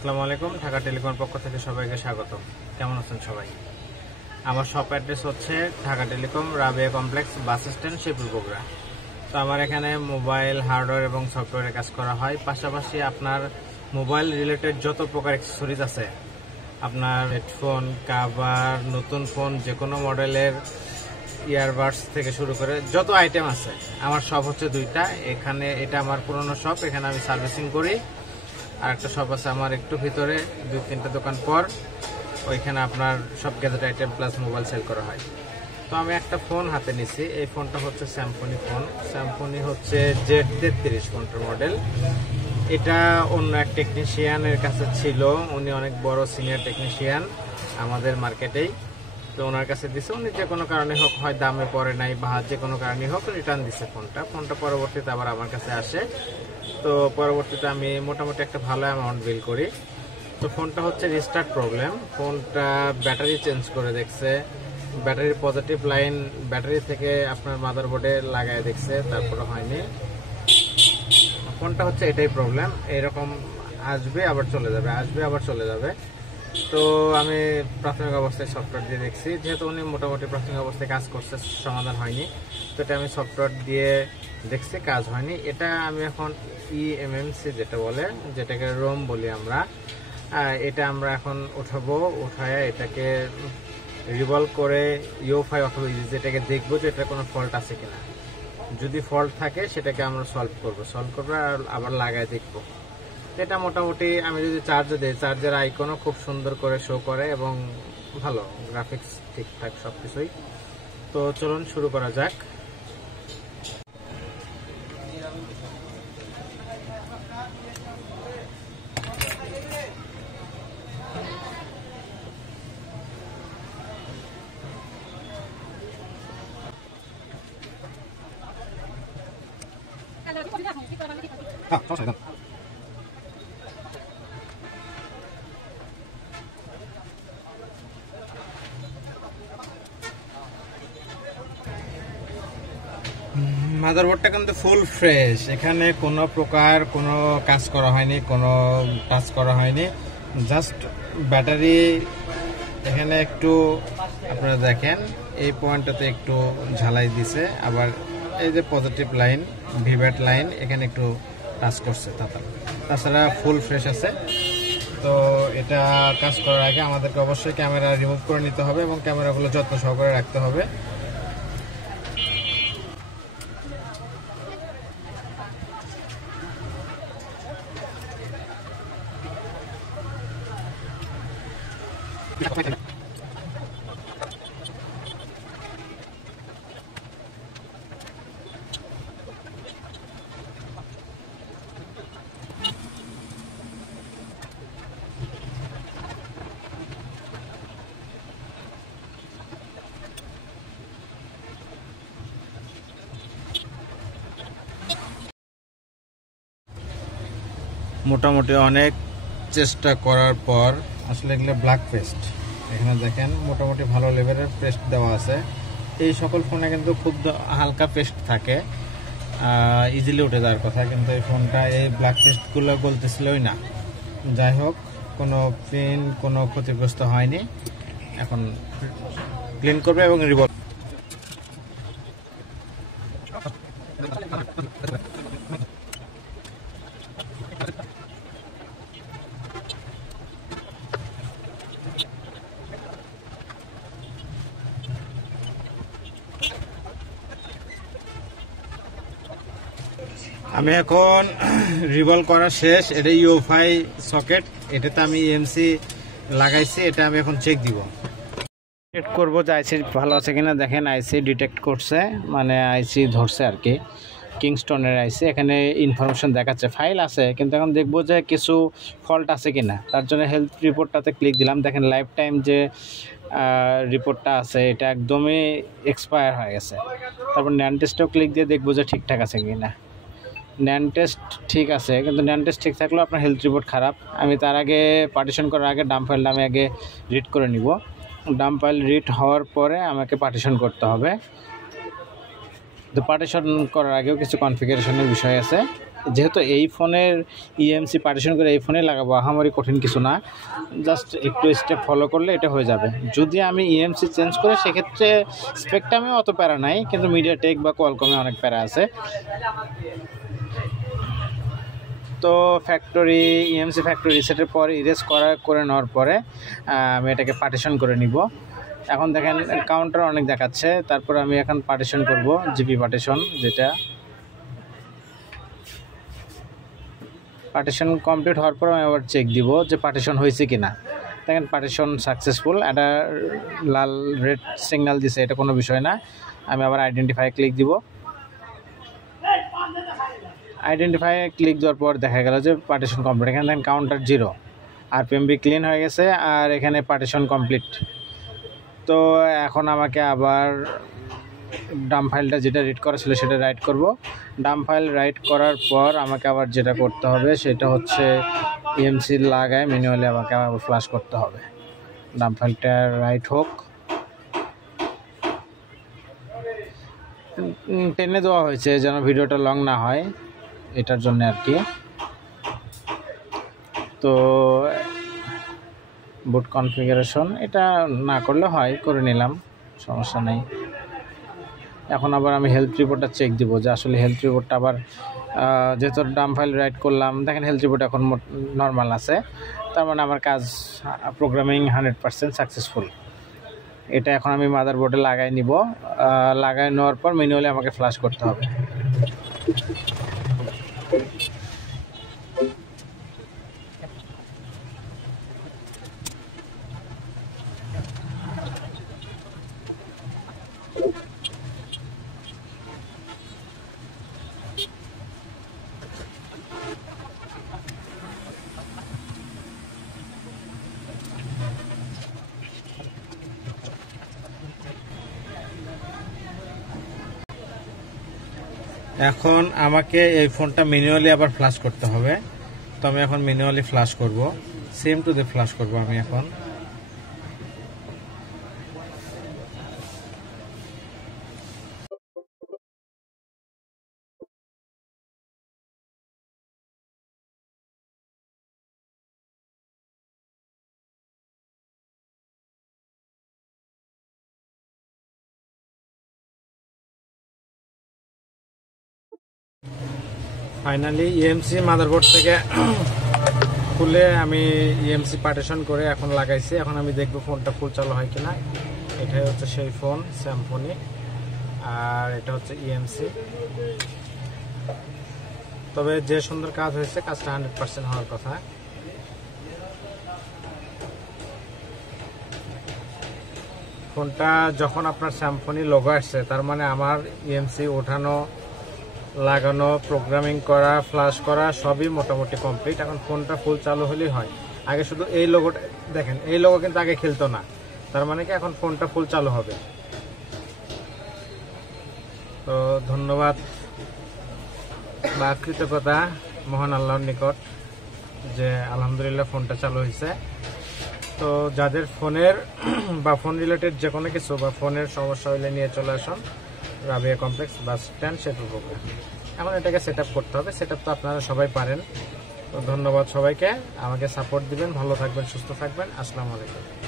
আসসালামু আলাইকুম। ঢাকা টেলিকম পক্ষ থেকে সবাইকে স্বাগত। কেমন আছেন সবাই? আমার শপ অ্যাড্রেস হচ্ছে Dhaka telecom Rabeya complex, bus stand, Shibpur, Bogura. তো আমার এখানে মোবাইল হার্ডওয়্যার এবং সফটওয়্যারের কাজ করা হয়। পাশাপাশি আপনার মোবাইল রিলেটেড যত প্রকার অ্যাক্সেসরিজ আছে, আপনার হেডফোন, কাভার, নতুন ফোন, যে কোনো মডেলের ইয়ারবাডস থেকে শুরু করে যত আইটেম আছে, আমার শপ হচ্ছে দুইটা। এখানে এটা আমার পুরনো শপ, এখানে আমি সার্ভিসিং করি। আর একটা শপ আছে আমার একটু ভিতরে, 2-3টা দোকান পর, ওইখানে আপনার সব gadget item plus mobile sell করা হয়। তো আমি একটা ফোন হাতে নিছি। এই ফোনটা হচ্ছে স্যামসং ফোন। স্যামসং হচ্ছে Z33 ফোনটার মডেল। এটা অন্য এক টেকনিশিয়ানের কাছে ছিল, উনি অনেক বড় সিনিয়র টেকনিশিয়ান আমাদের মার্কেটেই। তো ওনার কাছে দিছে, উনি যে কোনো কারণে হোক, হয় দামে পড়ে নাই বা যে কোনো কারণে হোক রিটার্ন দিছে ফোনটা পরবর্তীতে আবার আমার কাছে আসে। তো পরবর্তীতে আমি মোটামুটি একটা ভালো অ্যামাউন্ট বিল করি। তো ফোনটা হচ্ছে রিস্টার্ট প্রবলেম। ফোনটা ব্যাটারি চেঞ্জ করে দেখছে, ব্যাটারির পজিটিভ লাইন ব্যাটারি থেকে আপনার মাদারবোর্ডে লাগায় দেখছে, তারপরে হয়নি। ফোনটা হচ্ছে এটাই প্রবলেম, এরকম আসবে আবার চলে যাবে, আসবে আবার চলে যাবে। তো আমি প্রাথমিক অবস্থায় সফটওয়্যার দিয়ে দেখছি, যেহেতু উনি মোটামুটি প্রাথমিক অবস্থায় কাজ করছে, সমাধান হয়নি। তো এটা আমি সফটওয়্যার দিয়ে দেখছি, কাজ হয়নি। এটা আমি এখন eMMC যেটা বলে, যেটাকে রোম বলি আমরা, এটা আমরা এখন উঠাবো। উঠায় এটাকে রিভলভ করে ইউফাই অথবা যেটাকে দেখবো যে এটা কোনো ফল্ট আছে কিনা। যদি ফল্ট থাকে সেটাকে আমরা সলভ করবো আর আবার লাগায় দেখবো। এটা মোটামুটি আমি যদি চার্জে দিই, চার্জের আইকনও খুব সুন্দর করে শো করে এবং ভালো গ্রাফিক্স ঠিকঠাক সবকিছুই। তো চলুন শুরু করা যাক। মাদারবোর্ডটা কিন্তু ফুল ফ্রেশ, এখানে কোনো প্রকার কোনো কাজ করা হয়নি, কোনো টাচ করা হয়নি। জাস্ট ব্যাটারি এখানে একটু আপনারা দেখেন, এই পয়েন্টটাতে একটু ঝালাই দিছে, আবার এই যে পজিটিভ লাইন, ভিভ্যাট লাইন, এখানে একটু টাচ করছে। তাছাড়া ফুল ফ্রেশ আছে। তো এটা কাজ করার আগে আমাদেরকে অবশ্যই ক্যামেরা রিমুভ করে নিতে হবে এবং ক্যামেরাগুলো যত্ন সহকারে রাখতে হবে। মোটামুটি অনেক চেষ্টা করার পর আসলে এগুলো ব্ল্যাক পেস্ট, এখানে দেখেন মোটামুটি ভালো লেভেলের পেস্ট দেওয়া আছে। এই সকল ফোনে কিন্তু খুব হালকা পেস্ট থাকে, ইজিলি উঠে যাওয়ার কথা, কিন্তু এই ফোনটা এই ব্ল্যাক পেস্টগুলো গলতেছিলই না। যাই হোক, কোনো পিন কোনো ক্ষতিগ্রস্ত হয়নি। এখন ক্লিন করবে এবং রিভলভ। আমি এখন রিভলভ করা শেষ। এটা ইউফাই সকেট, এটাতে আমি এমসি লাগাইছি। এটা আমি এখন চেক দিব, চেক করবো যে আইসি ভালো আছে কিনা। দেখেন আইসি ডিটেক্ট করছে, মানে আইসি ধরছে আর কি, কিংস্টনের আইসি। এখানে ইনফরমেশন দেখাচ্ছে, ফাইল আছে, কিন্তু এখন দেখবো যে কিছু ফল্ট আছে কিনা। তার জন্য হেলথ রিপোর্টটাতে ক্লিক দিলাম। দেখেন লাইফ টাইম যে রিপোর্টটা আছে এটা একদমই এক্সপায়ার হয়ে গেছে। তারপর ন্যান টেস্টেও ক্লিক দিয়ে দেখবো যে ঠিকঠাক আছে কিনা। ন্যান টেস্ট ঠিক আছে, কিন্তু ন্যান টেস্ট ঠিক থাকলেও আপনার হেলথ রিপোর্ট খারাপ। আমি তার আগে পার্টিশন করার আগে ডাম্প ফাইলটা আমি আগে রিড করে নিব। ডাম্প ফাইল রিড হওয়ার পরে আমাকে পার্টিশন করতে হবে। তো পার্টিশন করার আগেও কিছু কনফিগারেশনের বিষয় আছে, যেহেতু এই ফোনের ইএমসি পার্টিশন করে এই ফোনে লাগাবো, আহামরি কঠিন কিছু না, জাস্ট একটু স্টেপ ফলো করলে এটা হয়ে যাবে। যদি আমি ইএমসি চেঞ্জ করে সেক্ষেত্রে স্পেকট্রামে অত প্যারা নাই, কিন্তু মিডিয়াটেক বা কোয়ালকমে অনেক প্যারা আছে। তো ফ্যাক্টরি ইএমসি ফ্যাক্টরি রিসেটের পরে ইরেজ করে নেওয়ার পরে আমি এটাকে পার্টিশন করে নিব। এখন দেখেন কাউন্টার অনেক দেখাচ্ছে, তারপর আমি এখন পার্টিশন করব, জিপি পার্টিশন। যেটা পার্টিশন কমপ্লিট হওয়ার পর আমি আবার চেক দিব যে পার্টিশন হয়েছে কি না। দেখেন পার্টিশন সাকসেসফুল, এটা লাল রেড সিগন্যাল দিছে, এটা কোনো বিষয় না। আমি আবার আইডেন্টিফাই ক্লিক দিব। আইডেন্টিফাই ক্লিক দেওয়ার পর দেখা গেল যে পার্টিশন কমপ্লিট। এখানে দেখেন কাউন্টার 0, আরপিএমবি ক্লিন হয়ে গেছে, আর এখানে পার্টিশন কমপ্লিট। তো এখন আমাকে আবার ডাম্প ফাইলটা যেটা রিড করা ছিল সেটা রাইট করব। ডাম্প ফাইল রাইট করার পর আমাকে আবার যেটা করতে হবে সেটা হচ্ছে ইএমসি লাগায় ম্যানুয়ালি আমাকে আবার ফ্লাশ করতে হবে। ডাম্প ফাইলটা রাইট হোক, টেনে দেওয়া হয়েছে যেন ভিডিওটা লং না হয়, এটার জন্য আর কি। তো বুট কনফিগারেশন এটা না করলে হয়, করে নিলাম, সমস্যা নেই। এখন আবার আমি হেলথ রিপোর্টটা চেক দিব যে আসলে হেলথ রিপোর্টটা আবার যেহেতু ডাম্প ফাইল রাইট করলাম, দেখেন হেলথ রিপোর্ট এখন নর্মাল আছে, তার মানে আমার কাজ প্রোগ্রামিং 100% সাকসেসফুল। এটা এখন আমি মাদারবোর্ডে লাগাই নিব। লাগাই নেওয়ার পর ম্যানুয়ালি আমাকে ফ্লাশ করতে হবে। এখন আমাকে এই ফোনটা ম্যানুয়ালি আবার ফ্লাশ করতে হবে। তো আমি এখন ম্যানুয়ালি ফ্লাশ করব, সেম টু দ্য ফ্লাশ করব আমি এখন। ফাইনালি ইএমসি মাদারবোর্ড থেকে খুলে আমি ইএমসি পার্টিশন করে এখন লাগাইছি। এখন আমি দেখব ফোনটা ফুল চালু হয় কিনা। এটাই হচ্ছে সেই ফোন স্যামসং, আর এটা হচ্ছে ইএমসি। তবে যে সুন্দর কাজ হয়েছে, কাজটা 100% হওয়ার কথা। ফোনটা যখন আপনার স্যামসং লোগো আসছে, তার মানে আমার ইএমসি ওঠানো, লাগানো, প্রোগ্রামিং করা, ফ্লাশ করা সবই মোটামুটি কমপ্লিট। এখন ফোনটা ফুল চালু হলেই হয়। আগে শুধু এই লোগোটা দেখেন, এই লোগো কিন্তু আগে খেলতো না, তার মানে কি এখন ফোনটা ফুল চালু হবে। তো ধন্যবাদ বা কৃতজ্ঞতা মহান আল্লাহর নিকট যে আলহামদুলিল্লাহ ফোনটা চালু হয়েছে। তো যাদের ফোনের বা ফোন রিলেটেড যে কোনো কিছু বা ফোনের সমস্যা হইলে নিয়ে চলে আসুন Rabia complex bus stand, Sherpur, Bogura. এখন এটাকে সেট আপ করতে হবে। সেট আপ তো আপনারা সবাই পারেন। তো ধন্যবাদ সবাইকে, আমাকে সাপোর্ট দিবেন। ভালো থাকবেন, সুস্থ থাকবেন। আসসালামু আলাইকুম।